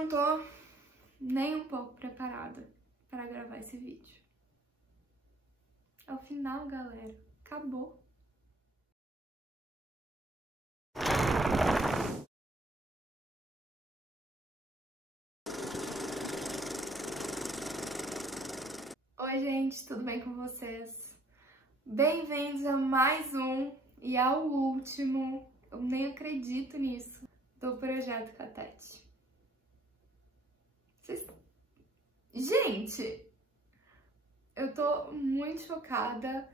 não tô nem um pouco preparada para gravar esse vídeo. É o final, galera. Acabou. Oi, gente, tudo bem com vocês? Bem-vindos a mais um e ao último, eu nem acredito nisso, do Projeto Catete. Gente, eu tô muito chocada,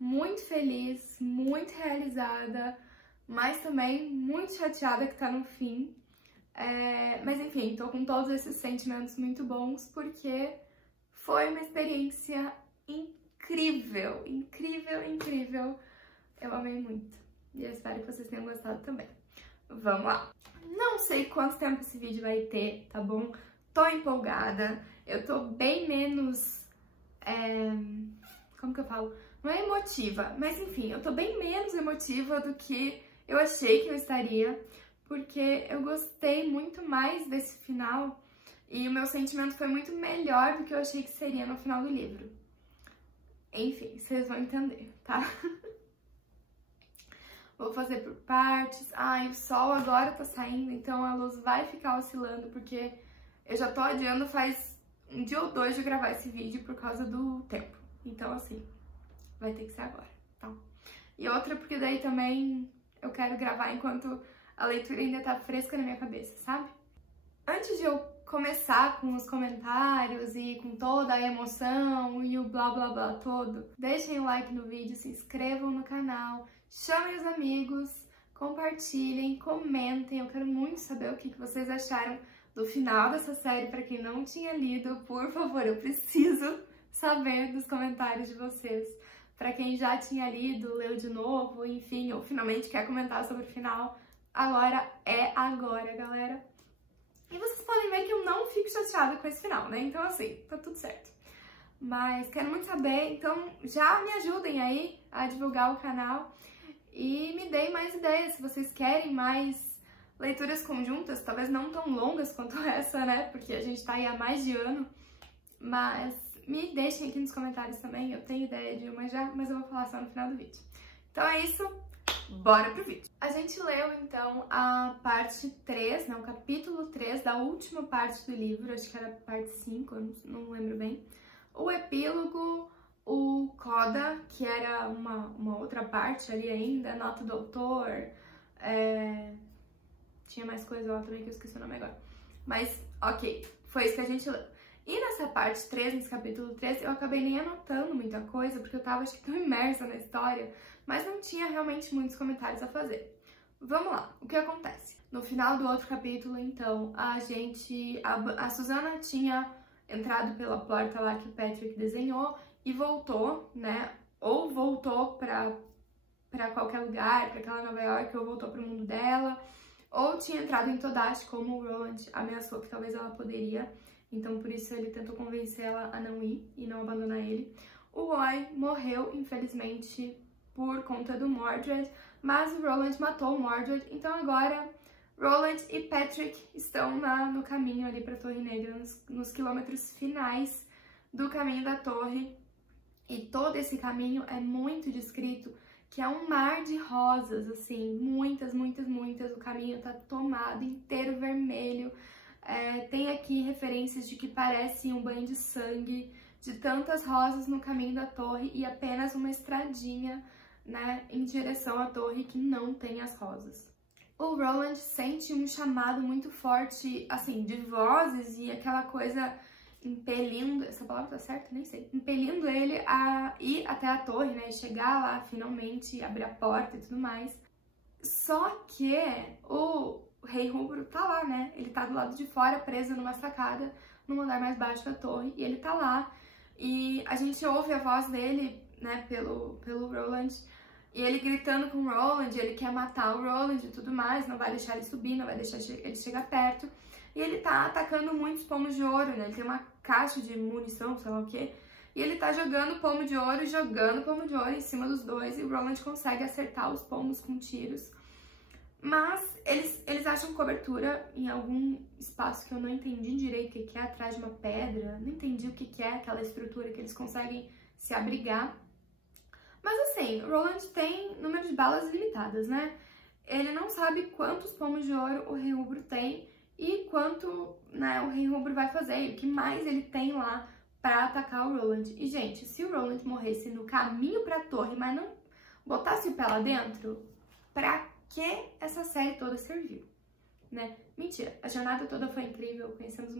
muito feliz, muito realizada, mas também muito chateada que tá no fim. Mas enfim, tô com todos esses sentimentos muito bons porque foi uma experiência incrível, incrível, incrível. Eu amei muito e eu espero que vocês tenham gostado também. Vamos lá! Não sei quanto tempo esse vídeo vai ter, tá bom? Tô empolgada, eu tô bem menos... como que eu falo? Não é emotiva, mas enfim, eu tô bem menos emotiva do que eu achei que eu estaria, porque eu gostei muito mais desse final e o meu sentimento foi muito melhor do que eu achei que seria no final do livro. Enfim, vocês vão entender, tá? Vou fazer por partes. Ai, o sol agora tá saindo, então a luz vai ficar oscilando, porque eu já tô adiando faz um dia ou dois de gravar esse vídeo por causa do tempo. Então, assim, vai ter que ser agora, tá? E outra porque daí também eu quero gravar enquanto a leitura ainda tá fresca na minha cabeça, sabe? Antes de eu começar com os comentários e com toda a emoção e o blá blá blá todo, deixem o like no vídeo, se inscrevam no canal, chamem os amigos, compartilhem, comentem. Eu quero muito saber o que vocês acharam do final dessa série. Para quem não tinha lido, por favor, eu preciso saber dos comentários de vocês. Para quem já tinha lido, leu de novo, enfim, ou finalmente quer comentar sobre o final, agora é agora, galera. E vocês podem ver que eu não fico chateada com esse final, né? Então, assim, tá tudo certo. Mas quero muito saber, então já me ajudem aí a divulgar o canal e me deem mais ideias, se vocês querem mais leituras conjuntas, talvez não tão longas quanto essa, né? Porque a gente tá aí há mais de ano, mas me deixem aqui nos comentários também, eu tenho ideia de uma já, mas eu vou falar só no final do vídeo. Então é isso, bora pro vídeo! A gente leu, então, a parte 3, né, o capítulo 3 da última parte do livro, acho que era a parte 5, eu não lembro bem. O epílogo, o coda, que era uma outra parte ali ainda, nota do autor, tinha mais coisa lá também que eu esqueci o nome agora. Mas, ok, foi isso que a gente leu. E nessa parte 3, nesse capítulo 3, eu acabei nem anotando muita coisa, porque eu tava, acho que, tão imersa na história, mas não tinha realmente muitos comentários a fazer. Vamos lá, o que acontece? No final do outro capítulo, então, a Susannah tinha entrado pela porta lá que o Patrick desenhou e voltou, né? Ou voltou pra qualquer lugar, pra aquela Nova York, ou voltou pro mundo dela, ou tinha entrado em Todashi, como o Roland ameaçou que talvez ela poderia. Então, por isso, ele tentou convencer ela a não ir e não abandonar ele. O Roy morreu, infelizmente, por conta do Mordred, mas o Roland matou o Mordred. Então, agora, Roland e Patrick estão no caminho ali pra Torre Negra, nos quilômetros finais do caminho da torre. E todo esse caminho é muito descrito, que é um mar de rosas, assim, muitas, muitas, muitas. O caminho tá tomado inteiro vermelho. Tem aqui referências de que parece um banho de sangue, de tantas rosas no caminho da torre e apenas uma estradinha, né, em direção à torre que não tem as rosas. O Roland sente um chamado muito forte, assim, de vozes e aquela coisa impelindo, essa palavra tá certa? Nem sei. Impelindo ele a ir até a torre, né, e chegar lá finalmente, abrir a porta e tudo mais. Só que o Rei Rubro tá lá, né? Ele tá do lado de fora, preso numa sacada, no andar mais baixo da torre, e ele tá lá. E a gente ouve a voz dele, né, pelo Roland, e ele gritando com o Roland, ele quer matar o Roland e tudo mais, não vai deixar ele subir, não vai deixar ele chegar perto. E ele tá atacando muitos pomos de ouro, né? Ele tem uma caixa de munição, sei lá o quê, e ele tá jogando pomo de ouro em cima dos dois, e o Roland consegue acertar os pomos com tiros. Mas eles acham cobertura em algum espaço que eu não entendi direito o que é, atrás de uma pedra. Não entendi o que é aquela estrutura que eles conseguem se abrigar. Mas assim, o Roland tem número de balas limitadas, né? Ele não sabe quantos pomos de ouro o Rei Rubro tem e quanto, né, o Rei Rubro vai fazer, e o que mais ele tem lá pra atacar o Roland. E, gente, se o Roland morresse no caminho pra torre, mas não botasse o pé lá dentro, pra que essa série toda serviu, né? Mentira, a jornada toda foi incrível, conhecemos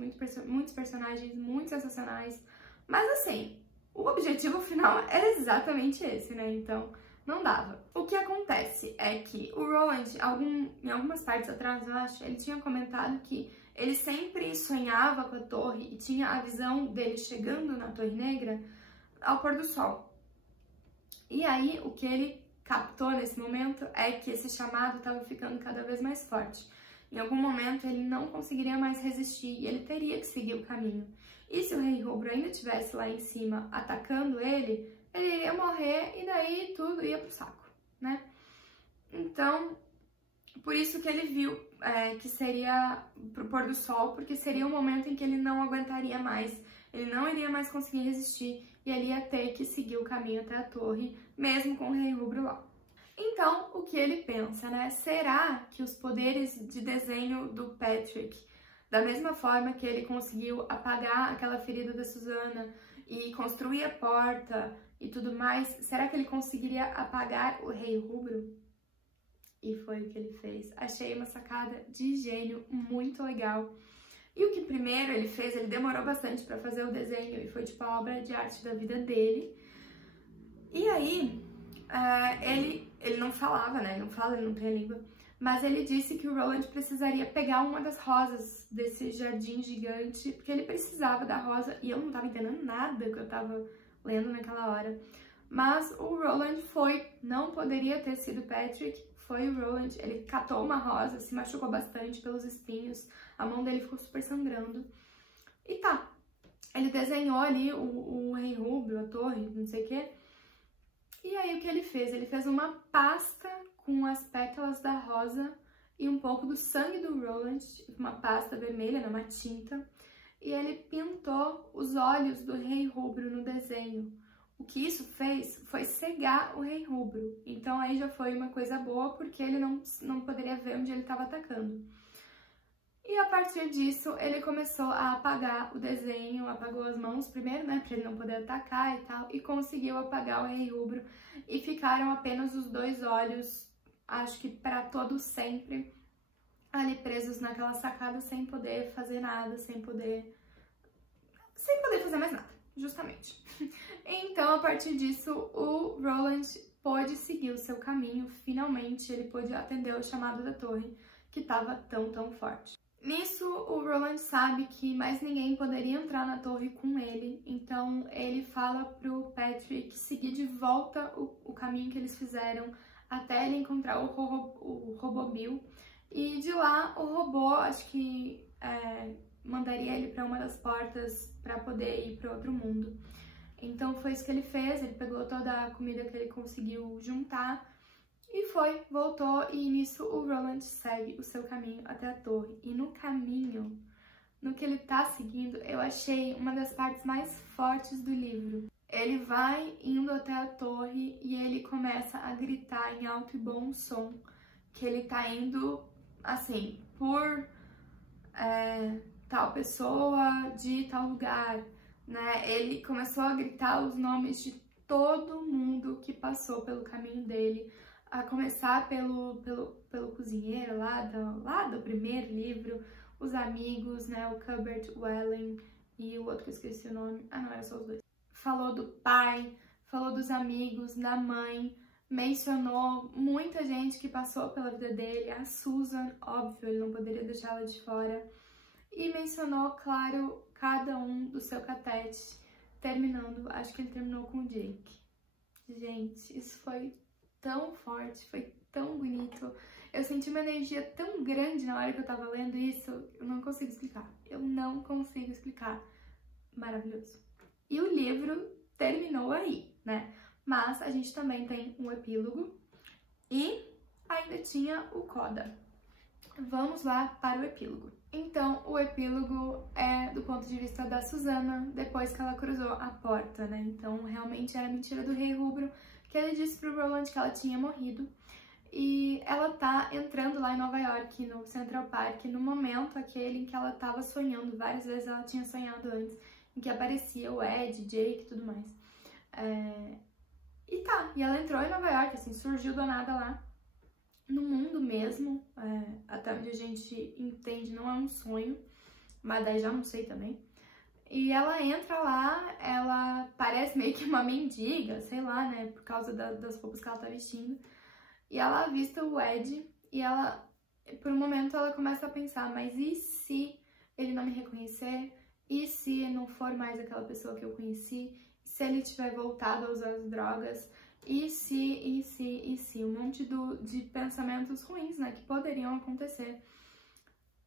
muitos personagens muito sensacionais, mas assim, o objetivo final era exatamente esse, né? Então, não dava. O que acontece é que o Roland, em algumas partes atrás, eu acho, ele tinha comentado que ele sempre sonhava com a torre e tinha a visão dele chegando na Torre Negra ao pôr do sol. E aí, o que ele captou nesse momento é que esse chamado estava ficando cada vez mais forte. Em algum momento ele não conseguiria mais resistir e ele teria que seguir o caminho. E se o Rei Rubro ainda estivesse lá em cima atacando ele iria morrer e daí tudo ia pro saco, né? Então, por isso que ele viu que seria pro pôr do sol, porque seria o momento em que ele não aguentaria mais, ele não iria mais conseguir resistir e ele ia ter que seguir o caminho até a torre, mesmo com o Rei Rubro lá. Então, o que ele pensa, né? Será que os poderes de desenho do Patrick, da mesma forma que ele conseguiu apagar aquela ferida da Susana e construir a porta e tudo mais, será que ele conseguiria apagar o Rei Rubro? E foi o que ele fez. Achei uma sacada de gênio muito legal. E o que primeiro ele fez, ele demorou bastante para fazer o desenho e foi tipo a obra de arte da vida dele. E aí, ele não falava, né? Ele não fala, ele não tem a língua. Mas ele disse que o Roland precisaria pegar uma das rosas desse jardim gigante, porque ele precisava da rosa. E eu não tava entendendo nada que eu tava lendo naquela hora. Mas o Roland foi, não poderia ter sido Patrick, foi o Roland. Ele catou uma rosa, se machucou bastante pelos espinhos, a mão dele ficou super sangrando. E tá, ele desenhou ali o Rei Rubro, a torre, não sei o quê. E aí o que ele fez? Ele fez uma pasta com as pétalas da rosa e um pouco do sangue do Roland, uma pasta vermelha, uma tinta, e ele pintou os olhos do Rei Rubro no desenho. O que isso fez foi cegar o Rei Rubro. Então aí já foi uma coisa boa, porque ele não poderia ver onde ele estava atacando. E a partir disso, ele começou a apagar o desenho, apagou as mãos primeiro, né, pra ele não poder atacar e tal, e conseguiu apagar o Rei Rubro, e ficaram apenas os dois olhos, acho que para todo sempre, ali presos naquela sacada, sem poder fazer nada, sem poder fazer mais nada, justamente. Então, a partir disso, o Roland pôde seguir o seu caminho, finalmente ele pôde atender o chamado da torre, que estava tão forte. Nisso, o Roland sabe que mais ninguém poderia entrar na torre com ele, então ele fala pro Patrick seguir de volta o caminho que eles fizeram até ele encontrar o Robobil, e de lá o robô, acho que mandaria ele para uma das portas para poder ir para outro mundo. Então foi isso que ele fez, ele pegou toda a comida que ele conseguiu juntar, e foi, voltou, e nisso o Roland segue o seu caminho até a torre. E no caminho, no que ele tá seguindo, eu achei uma das partes mais fortes do livro. Ele vai indo até a torre e ele começa a gritar em alto e bom som que ele tá indo, assim, por tal pessoa de tal lugar, né? Ele começou a gritar os nomes de todo mundo que passou pelo caminho dele, a começar pelo cozinheiro lá do primeiro livro, os amigos, né, o Cuthbert Welling e o outro que eu esqueci o nome, não, era só os dois. Falou do pai, falou dos amigos, da mãe, mencionou muita gente que passou pela vida dele, a Susan, óbvio, ele não poderia deixá-la de fora, e mencionou, claro, cada um do seu catete, terminando, acho que ele terminou com o Jake. Gente, isso foi tão forte, foi tão bonito. Eu senti uma energia tão grande na hora que eu tava lendo isso, eu não consigo explicar. Eu não consigo explicar. Maravilhoso. E o livro terminou aí, né? Mas a gente também tem um epílogo. E ainda tinha o Koda. Vamos lá para o epílogo. Então, o epílogo é do ponto de vista da Susana, depois que ela cruzou a porta, né? Então, realmente era mentira do Rei Rubro, que ele disse pro Roland que ela tinha morrido. E ela tá entrando lá em Nova York, no Central Park, no momento aquele em que ela tava sonhando, várias vezes ela tinha sonhado antes, em que aparecia o Ed, Jake e tudo mais. E ela entrou em Nova York, assim, surgiu do nada lá, no mundo mesmo, até onde a gente entende, não é um sonho, mas daí já não sei também. E ela entra lá, ela parece meio que uma mendiga, sei lá, né, por causa das roupas que ela tá vestindo. E ela avista o Ed e ela, por um momento, ela começa a pensar, mas e se ele não me reconhecer? E se não for mais aquela pessoa que eu conheci? E se ele tiver voltado a usar as drogas? E se? Um monte de pensamentos ruins, né, que poderiam acontecer.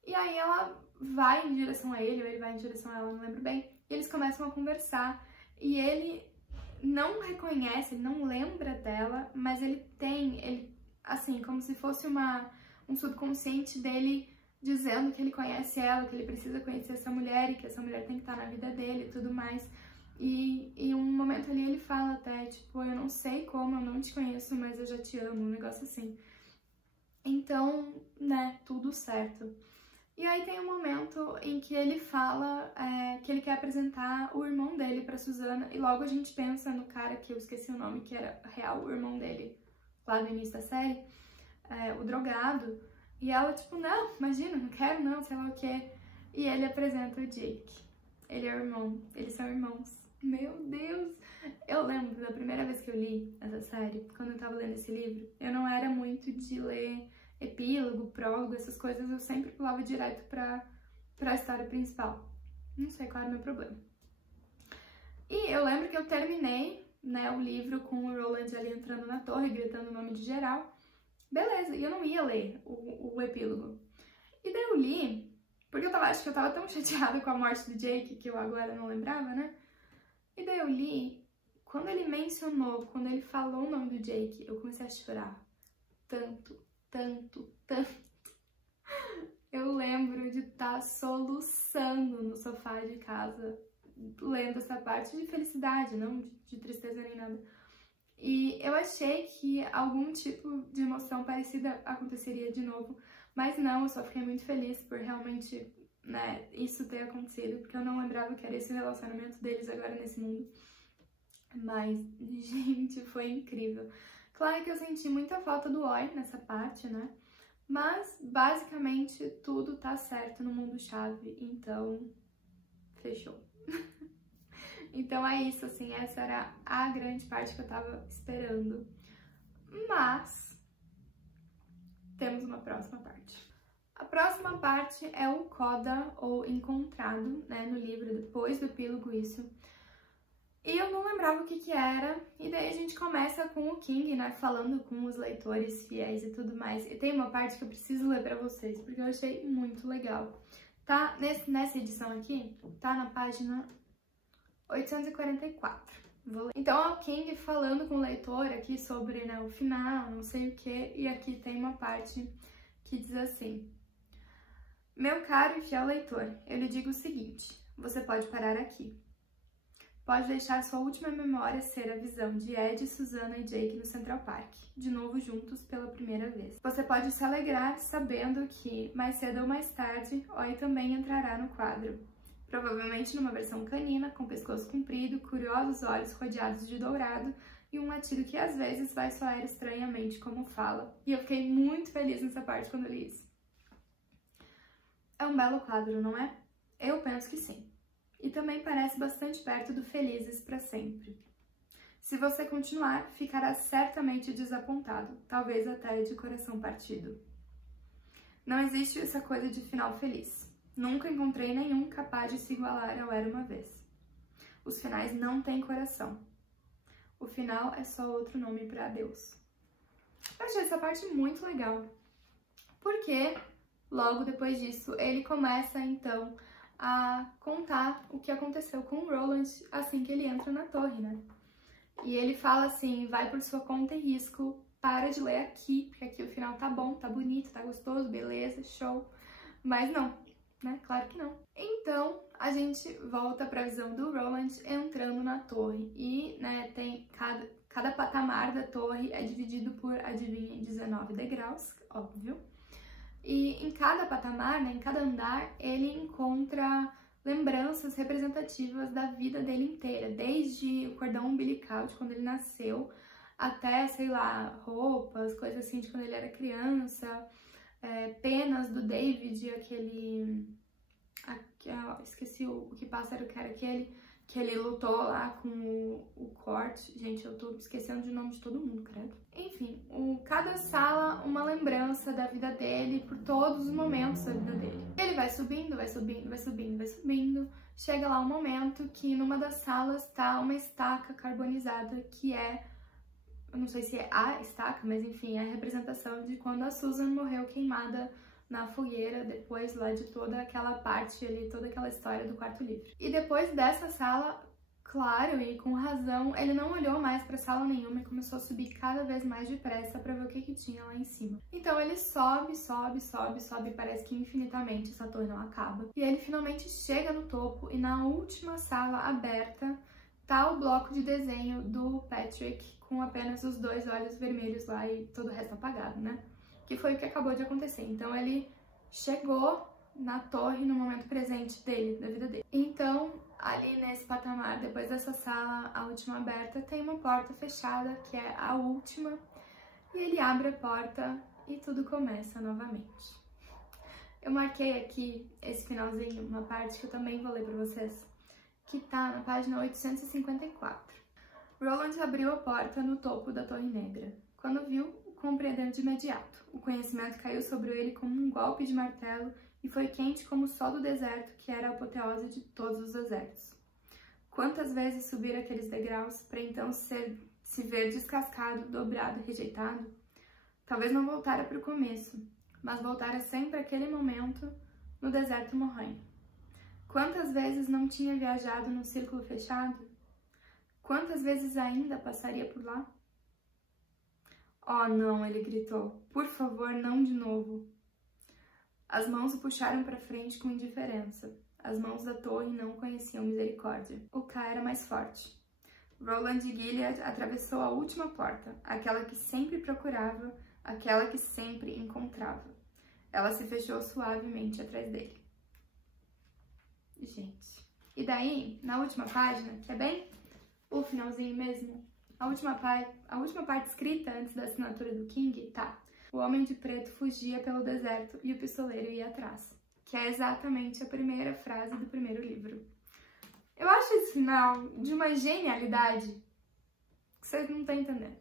E aí ela vai em direção a ele, ou ele vai em direção a ela, não lembro bem. E eles começam a conversar. E ele não reconhece, ele não lembra dela, mas ele assim, como se fosse um subconsciente dele dizendo que ele conhece ela, que ele precisa conhecer essa mulher e que essa mulher tem que estar na vida dele e tudo mais. E em um momento ali ele fala até, tipo, eu não sei como, eu não te conheço, mas eu já te amo, um negócio assim. Então, né, tudo certo. E aí tem um momento em que ele fala que ele quer apresentar o irmão dele pra Susana, e logo a gente pensa no cara que eu esqueci o nome, que era real o irmão dele, lá no início da série, o drogado. E ela, tipo, não, imagina, não quero não, sei lá o quê. E ele apresenta o Jake. Ele é o irmão, eles são irmãos. Meu Deus! Eu lembro da primeira vez que eu li essa série, quando eu tava lendo esse livro, eu não era muito de ler epílogo, prólogo, essas coisas, eu sempre pulava direto pra história principal. Não sei qual era o meu problema. E eu lembro que eu terminei, né, o livro com o Roland ali entrando na torre, gritando o nome de geral. Beleza, e eu não ia ler o epílogo. E daí eu li, porque acho que eu tava tão chateada com a morte do Jake, que eu agora não lembrava, né? E daí eu li, quando ele falou o nome do Jake, eu comecei a chorar. Tanto. Eu lembro de estar soluçando no sofá de casa, lendo essa parte de felicidade, não de tristeza nem nada. E eu achei que algum tipo de emoção parecida aconteceria de novo, mas não, eu só fiquei muito feliz por realmente, né, isso ter acontecido, porque eu não lembrava que era esse o relacionamento deles agora nesse mundo. Mas, gente, foi incrível. Claro que eu senti muita falta do Oi nessa parte, né? Mas, basicamente, tudo tá certo no mundo-chave, então, fechou. Então é isso, assim, essa era a grande parte que eu tava esperando. Mas, temos uma próxima parte. A próxima parte é o Koda, ou Encontrado, né, no livro, depois do epílogo, isso. E eu não lembrava o que era, e daí a gente começa com o King, né, falando com os leitores fiéis e tudo mais. E tem uma parte que eu preciso ler pra vocês, porque eu achei muito legal. Tá, nessa edição aqui, tá na página 844. Então é o King falando com o leitor aqui sobre, né, o final, não sei o que, e aqui tem uma parte que diz assim: meu caro e fiel leitor, eu lhe digo o seguinte, você pode parar aqui. Pode deixar sua última memória ser a visão de Ed, Susana e Jake no Central Park, de novo juntos pela primeira vez. Você pode se alegrar sabendo que, mais cedo ou mais tarde, Oi também entrará no quadro. Provavelmente numa versão canina, com pescoço comprido, curiosos olhos rodeados de dourado e um latido que às vezes vai soar estranhamente como fala. E eu fiquei muito feliz nessa parte quando eu li isso. É um belo quadro, não é? Eu penso que sim. E também parece bastante perto do Felizes para Sempre. Se você continuar, ficará certamente desapontado, talvez até de coração partido. Não existe essa coisa de final feliz. Nunca encontrei nenhum capaz de se igualar ao Era Uma Vez. Os finais não têm coração. O final é só outro nome para adeus. Eu achei essa parte muito legal, porque logo depois disso ele começa então a contar o que aconteceu com o Roland assim que ele entra na torre, né? E ele fala assim, vai por sua conta e risco, para de ler aqui, porque aqui o final tá bom, tá bonito, tá gostoso, beleza, show. Mas não, né? Claro que não. Então, a gente volta pra visão do Roland entrando na torre. E, né, tem cada patamar da torre é dividido por, adivinha, 19 degraus, óbvio. E em cada patamar, né, em cada andar, ele encontra lembranças representativas da vida dele inteira, desde o cordão umbilical de quando ele nasceu, até, sei lá, roupas, coisas assim de quando ele era criança, penas do David, esqueci o que pássaro que era aquele, que ele lutou lá com o corte. Gente, eu tô esquecendo de nome de todo mundo, credo. Enfim, cada sala uma lembrança da vida dele por todos os momentos da vida dele. Ele vai subindo, vai subindo, vai subindo, vai subindo. Chega lá um momento que numa das salas tá uma estaca carbonizada que eu não sei se é a estaca, mas enfim, é a representação de quando a Susan morreu queimada na fogueira, depois lá de toda aquela parte ali, toda aquela história do quarto livro. E depois dessa sala, claro, e com razão, ele não olhou mais pra sala nenhuma e começou a subir cada vez mais depressa pra ver o que tinha lá em cima. Então ele sobe, sobe, sobe, sobe, parece que infinitamente essa torre não acaba. E ele finalmente chega no topo e na última sala aberta tá o bloco de desenho do Patrick com apenas os 2 olhos vermelhos lá e todo o resto apagado, né? Que foi o que acabou de acontecer. Então ele chegou na torre no momento presente dele, da vida dele. Então, ali nesse patamar, depois dessa sala, a última aberta, tem uma porta fechada, que é a última, e ele abre a porta e tudo começa novamente. Eu marquei aqui esse finalzinho, uma parte que eu também vou ler pra vocês, que tá na página 854. Roland abriu a porta no topo da Torre Negra. Quando viu, compreendeu de imediato. O conhecimento caiu sobre ele como um golpe de martelo e foi quente como o sol do deserto, que era a apoteose de todos os desertos. Quantas vezes subir aqueles degraus para então se ver descascado, dobrado e rejeitado? Talvez não voltara para o começo, mas voltara sempre àquele momento no deserto morrendo. Quantas vezes não tinha viajado num círculo fechado? Quantas vezes ainda passaria por lá? Oh, não, ele gritou. Por favor, não de novo. As mãos o puxaram para frente com indiferença. As mãos da torre não conheciam misericórdia. O K era mais forte. Roland Gilead atravessou a última porta, aquela que sempre procurava, aquela que sempre encontrava. Ela se fechou suavemente atrás dele. Gente. E daí, na última página, que é bem o finalzinho mesmo, a última parte escrita antes da assinatura do King, tá. O homem de preto fugia pelo deserto e o pistoleiro ia atrás. Que é exatamente a primeira frase do primeiro livro. Eu acho esse final de uma genialidade que vocês não estão entendendo.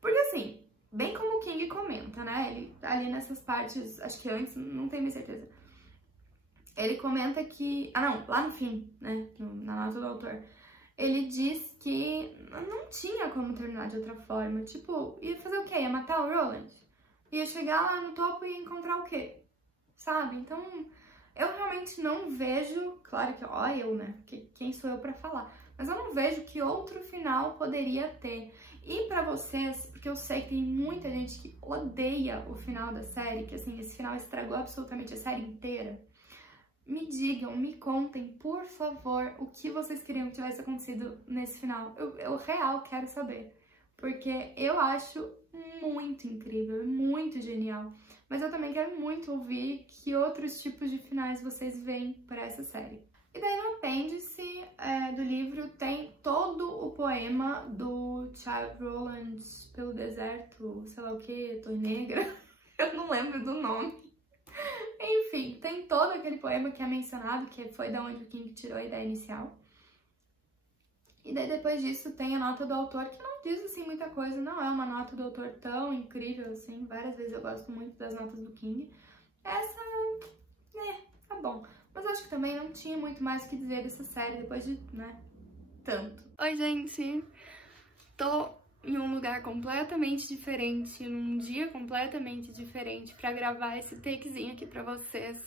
Porque assim, bem como o King comenta, né? Ele ali nessas partes, acho que antes, não tenho minha certeza. Ele comenta que... lá no fim, né? Na nota do autor. Ele diz que não tinha como terminar de outra forma. Tipo, ia fazer o quê? Ia matar o Roland? Ia chegar lá no topo e encontrar o quê? Sabe? Então, eu realmente não vejo... Claro que, né? Quem sou eu pra falar? Mas eu não vejo que outro final poderia ter. E pra vocês, porque eu sei que tem muita gente que odeia o final da série, que assim, esse final estragou absolutamente a série inteira. Me digam, me contem, por favor, o que vocês queriam que tivesse acontecido nesse final. Eu real quero saber, porque eu acho muito incrível, muito genial. Mas eu também quero muito ouvir que outros tipos de finais vocês veem para essa série. E daí no apêndice do livro tem todo o poema do Child Roland pelo deserto, sei lá o que, Torre Negra, eu não lembro do nome. Enfim, tem todo aquele poema que é mencionado, que foi da onde o King tirou a ideia inicial. E daí depois disso tem a nota do autor, que não diz assim muita coisa, não é uma nota do autor tão incrível assim, várias vezes eu gosto muito das notas do King. Essa, tá bom. Mas acho que também não tinha muito mais o que dizer dessa série depois de, tanto. Oi, gente! Tô em um lugar completamente diferente, num dia completamente diferente pra gravar esse takezinho aqui pra vocês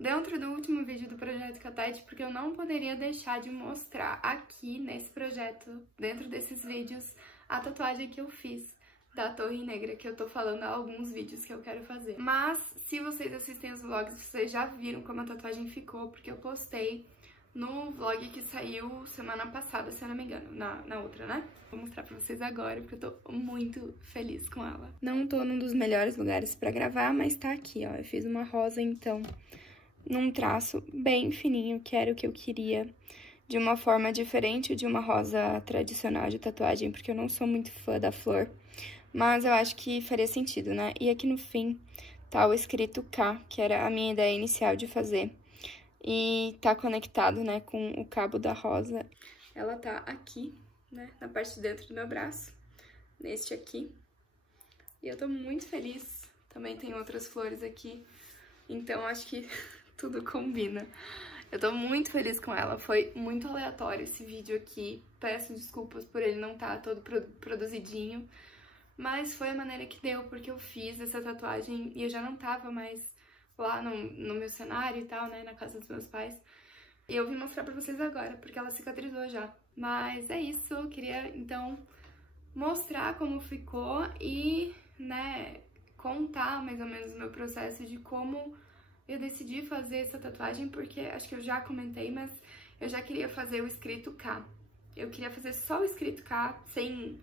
dentro do último vídeo do Projeto Catete, porque eu não poderia deixar de mostrar aqui nesse projeto, dentro desses vídeos, a tatuagem que eu fiz da Torre Negra, que eu tô falando há alguns vídeos que eu quero fazer. Mas, se vocês assistem os vlogs, vocês já viram como a tatuagem ficou, porque eu postei no vlog que saiu semana passada, se eu não me engano, na outra, né? Vou mostrar pra vocês agora, porque eu tô muito feliz com ela. Não tô num dos melhores lugares pra gravar, mas tá aqui, ó. Eu fiz uma rosa, então, num traço bem fininho, que era o que eu queria, de uma forma diferente de uma rosa tradicional de tatuagem, porque eu não sou muito fã da flor, mas eu acho que faria sentido, né? E aqui no fim tá o escrito K, que era a minha ideia inicial de fazer. E tá conectado, né, com o cabo da rosa. Ela tá aqui, né, na parte de dentro do meu braço, neste aqui. E eu tô muito feliz. Também tem outras flores aqui, então acho que tudo combina. Eu tô muito feliz com ela. Foi muito aleatório esse vídeo aqui. Peço desculpas por ele não estar todo produzidinho, mas foi a maneira que deu, porque eu fiz essa tatuagem e eu já não tava mais lá no meu cenário e tal, né, na casa dos meus pais. E eu vim mostrar pra vocês agora, porque ela cicatrizou já. Mas é isso, eu queria, então, mostrar como ficou e, né, contar mais ou menos o meu processo de como eu decidi fazer essa tatuagem, porque acho que eu já comentei, mas eu já queria fazer o escrito K. Eu queria fazer só o escrito K, sem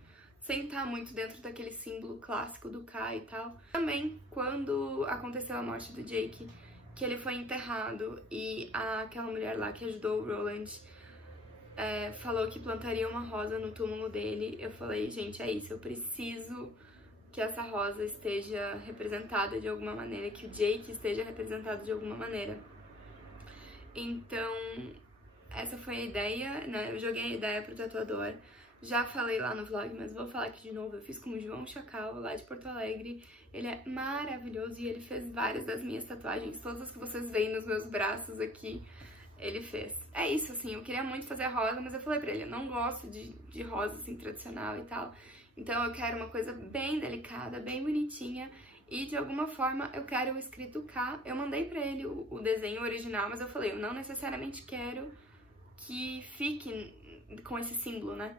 estar muito dentro daquele símbolo clássico do K e tal. Também, quando aconteceu a morte do Jake, que ele foi enterrado e aquela mulher lá que ajudou o Roland falou que plantaria uma rosa no túmulo dele, eu falei, gente, é isso, eu preciso que essa rosa esteja representada de alguma maneira, que o Jake esteja representado de alguma maneira. Então, essa foi a ideia, né? Eu joguei a ideia pro tatuador. Já falei lá no vlog, mas vou falar aqui de novo. Eu fiz com o João Chacal, lá de Porto Alegre. Ele é maravilhoso e ele fez várias das minhas tatuagens. Todas as que vocês veem nos meus braços aqui, ele fez. É isso, assim, eu queria muito fazer a rosa, mas eu falei pra ele, eu não gosto de rosa, assim, tradicional e tal. Então eu quero uma coisa bem delicada, bem bonitinha. E de alguma forma eu quero o escrito K. Eu mandei pra ele o desenho original, mas eu falei, eu não necessariamente quero que fique com esse símbolo, né?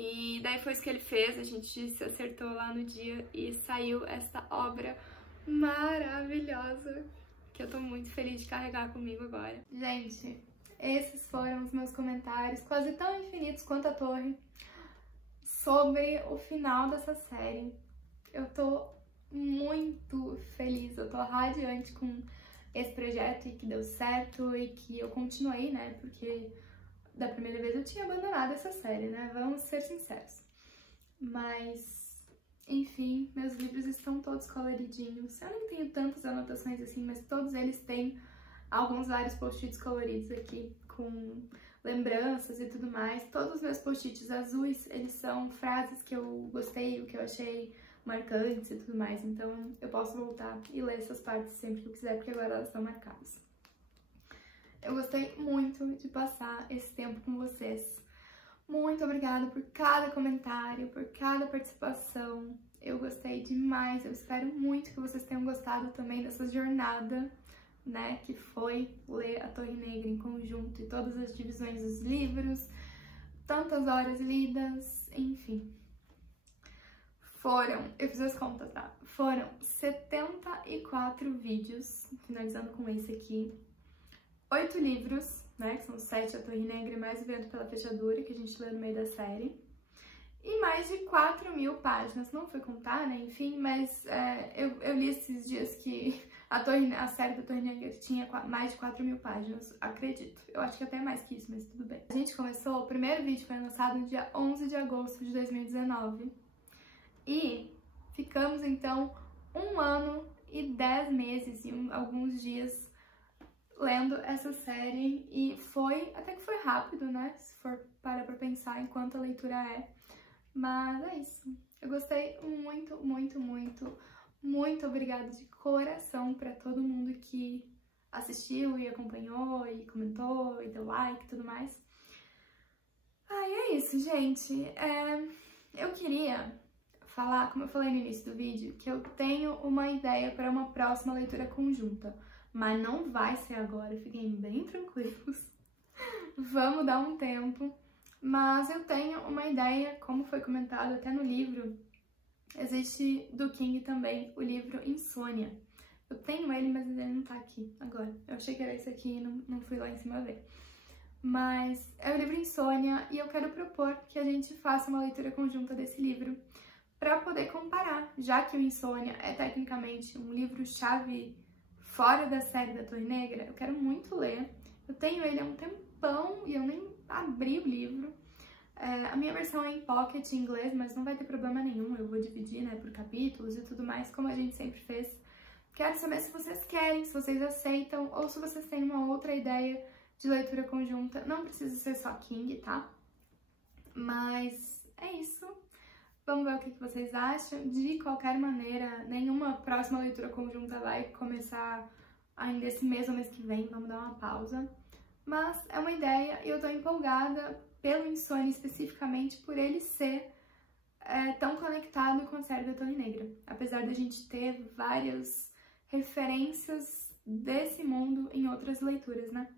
E daí foi isso que ele fez, a gente se acertou lá no dia e saiu essa obra maravilhosa, que eu tô muito feliz de carregar comigo agora. Gente, esses foram os meus comentários, quase tão infinitos quanto a torre, sobre o final dessa série. Eu tô muito feliz, eu tô radiante com esse projeto e que deu certo e que eu continuei, né, porque da primeira vez eu tinha abandonado essa série, né? Vamos ser sinceros. Mas, enfim, meus livros estão todos coloridinhos. Eu nem tenho tantas anotações assim, mas todos eles têm vários post-its coloridos aqui, com lembranças e tudo mais. Todos os meus post-its azuis, eles são frases que eu gostei, o que eu achei marcantes e tudo mais. Então, eu posso voltar e ler essas partes sempre que eu quiser, porque agora elas estão marcadas. Eu gostei muito de passar esse tempo com vocês. Muito obrigada por cada comentário, por cada participação. Eu gostei demais. Eu espero muito que vocês tenham gostado também dessa jornada, né? Que foi ler A Torre Negra em conjunto e todas as divisões dos livros, tantas horas lidas, enfim. Eu fiz as contas, tá? Foram 74 vídeos, finalizando com esse aqui. 8 livros, né, que são 7 A Torre Negra e mais O Vento pela Fechadura, que a gente lê no meio da série. E mais de 4.000 páginas, não fui contar, né, enfim, mas eu li esses dias que a série da Torre Negra tinha mais de 4.000 páginas, acredito. Eu acho que até mais que isso, mas tudo bem. A gente começou, o primeiro vídeo foi lançado no dia 11 de agosto de 2019. E ficamos, então, 1 ano e 10 meses e alguns dias lendo essa série e até que foi rápido, né, se for parar pra pensar enquanto a leitura é, mas é isso. Eu gostei muito, muito, muito, muito obrigada de coração pra todo mundo que assistiu e acompanhou e comentou e deu like e tudo mais. Ai, é isso, gente. Eu queria falar, como eu falei no início do vídeo, que eu tenho uma ideia para uma próxima leitura conjunta. Mas não vai ser agora, fiquem bem tranquilos. Vamos dar um tempo. Mas eu tenho uma ideia, como foi comentado até no livro, existe do King também o livro Insônia. Eu tenho ele, mas ele não tá aqui agora. Eu achei que era esse aqui e não fui lá em cima ver. Mas é o livro Insônia e eu quero propor que a gente faça uma leitura conjunta desse livro para poder comparar, já que o Insônia é tecnicamente um livro-chave fora da série da Torre Negra. Eu quero muito ler. Eu tenho ele há um tempão e eu nem abri o livro. A minha versão é em pocket em inglês, mas não vai ter problema nenhum. Eu vou dividir, né, por capítulos e tudo mais, como a gente sempre fez. Quero saber se vocês querem, se vocês aceitam ou se vocês têm uma outra ideia de leitura conjunta. Não precisa ser só King, tá? Mas é isso. Vamos ver o que vocês acham. De qualquer maneira, nenhuma próxima leitura conjunta vai começar ainda esse mês ou mês que vem. Vamos dar uma pausa. Mas é uma ideia e eu tô empolgada pelo Insônia especificamente por ele ser tão conectado com a série da Torre Negra. Apesar da gente ter várias referências desse mundo em outras leituras, né?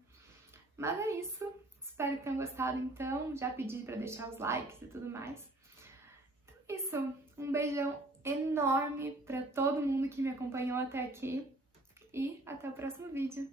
Mas é isso. Espero que tenham gostado, então. Já pedi pra deixar os likes e tudo mais. Então é isso. Um beijão enorme pra todo mundo que me acompanhou até aqui. E até o próximo vídeo.